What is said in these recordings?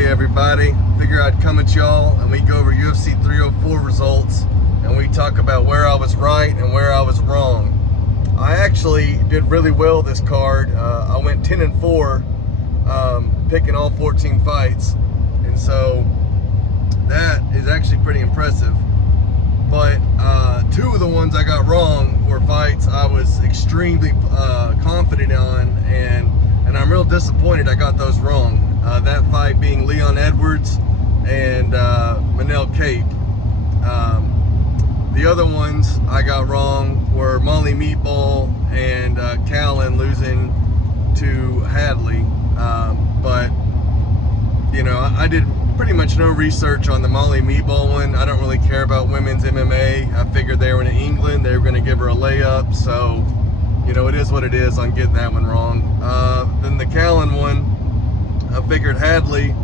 Hey everybody, figure I'd come at y'all and we go over UFC 304 results and we talk about where I was right and where I was wrong. I actually did really well this card. I went 10-4, picking all 14 fights, and so that is actually pretty impressive. But two of the ones I got wrong were fights I was extremely confident on, and I'm real disappointed I got those wrong. That fight being Leon Edwards and Manel Cape. The other ones I got wrong were Molly Meatball and Callan losing to Hadley. But, you know, I did pretty much no research on the Molly Meatball one. I don't really care about women's MMA. I figured they were in England. They were going to give her a layup. So, you know, it is what it is on getting that one wrong. Then the Callan one, I figured Hadley,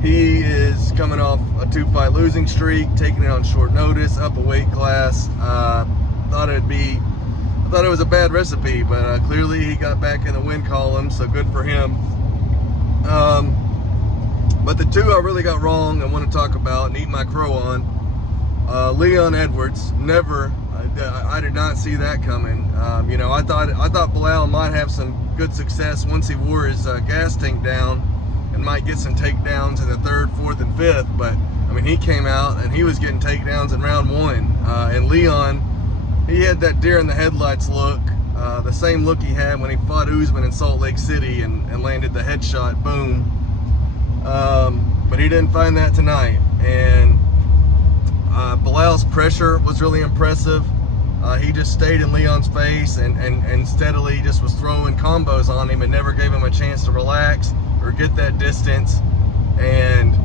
he is coming off a 2-fight losing streak, taking it on short notice, up a weight class. I thought it was a bad recipe, but clearly he got back in the win column, so good for him. But the two I really got wrong and want to talk about and eat my crow on, Leon Edwards, I did not see that coming. You know, I thought Bilal might have some good success once he wore his gas tank down and might get some takedowns in the 3rd, 4th, and 5th. But I mean, he came out and he was getting takedowns in round 1. And Leon, he had that deer in the headlights look, the same look he had when he fought Usman in Salt Lake City and landed the headshot, boom. But he didn't find that tonight. And Bilal's pressure was really impressive. He just stayed in Leon's face and steadily just was throwing combos on him and never gave him a chance to relax or get that distance. And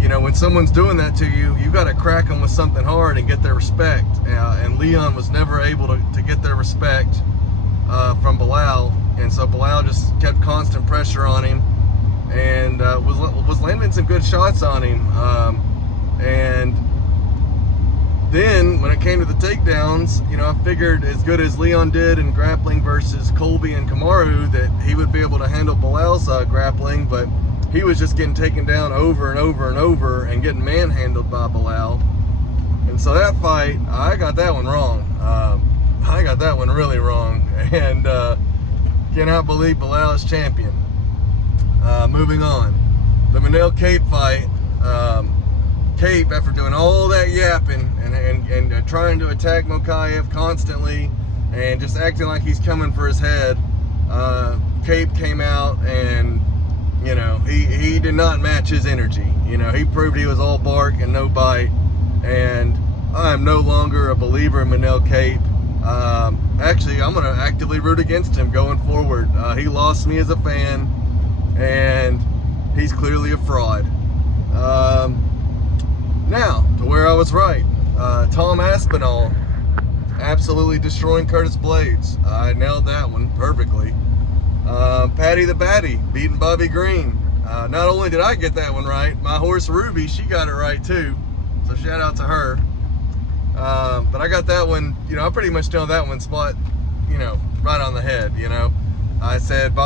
you know, when someone's doing that to you, you got to crack them with something hard and get their respect. And Leon was never able to get their respect from Bilal, and so Bilal just kept constant pressure on him and was landing some good shots on him. And then when it came to the takedowns, you know, I figured as good as Leon did in grappling versus Colby and Kamaru, that he would be able to handle Bilal's grappling, but he was just getting taken down over and over and over and getting manhandled by Bilal. And so that fight, I got that one wrong. I got that one really wrong, and cannot believe Bilal is champion. Moving on, the Manel Cape fight. Cape, after doing all that yapping and trying to attack Mokaev constantly and just acting like he's coming for his head, Cape came out and, you know, he did not match his energy. You know, he proved he was all bark and no bite, and I am no longer a believer in Manel Cape. Actually, I'm going to actively root against him going forward. He lost me as a fan, and he's clearly a fraud. Now, to where I was right. Tom Aspinall absolutely destroying Curtis Blades. I nailed that one perfectly. Patty the Batty beating Bobby Green. Not only did I get that one right, my horse Ruby, she got it right too. So shout out to her. But I got that one, you know, I pretty much nailed that one spot, you know, right on the head, you know. I said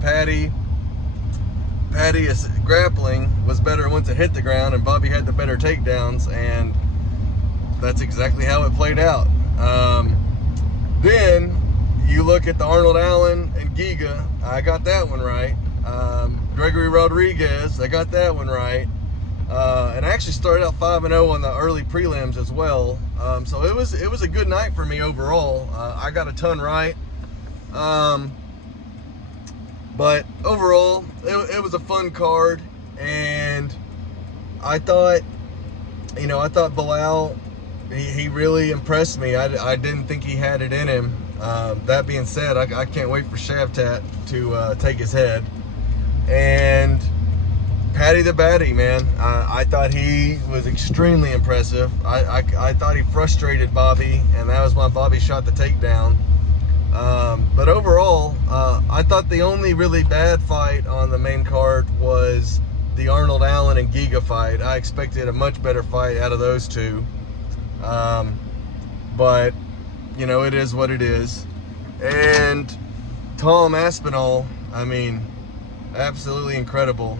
Patty's grappling was better once it hit the ground, and Bobby had the better takedowns, and that's exactly how it played out. Then you look at the Arnold Allen and Giga, I got that one right. Gregory Rodriguez, I got that one right. And I actually started out 5-0 on the early prelims as well. So it was a good night for me overall. I got a ton right. But overall, it was a fun card, and I thought Bilal, he really impressed me. I didn't think he had it in him. That being said, I can't wait for Shavtat to take his head. And Patty the Batty, man, I thought he was extremely impressive. I thought he frustrated Bobby, and that was why Bobby shot the takedown. But overall, I thought the only really bad fight on the main card was the Arnold Allen and Giga fight. I expected a much better fight out of those two. But, you know, it is what it is. And Tom Aspinall, I mean, absolutely incredible.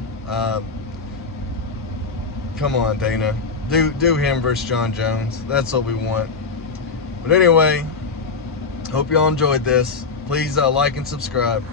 Come on, Dana. Do him versus John Jones. That's what we want. But anyway, hope y'all enjoyed this. Please like and subscribe.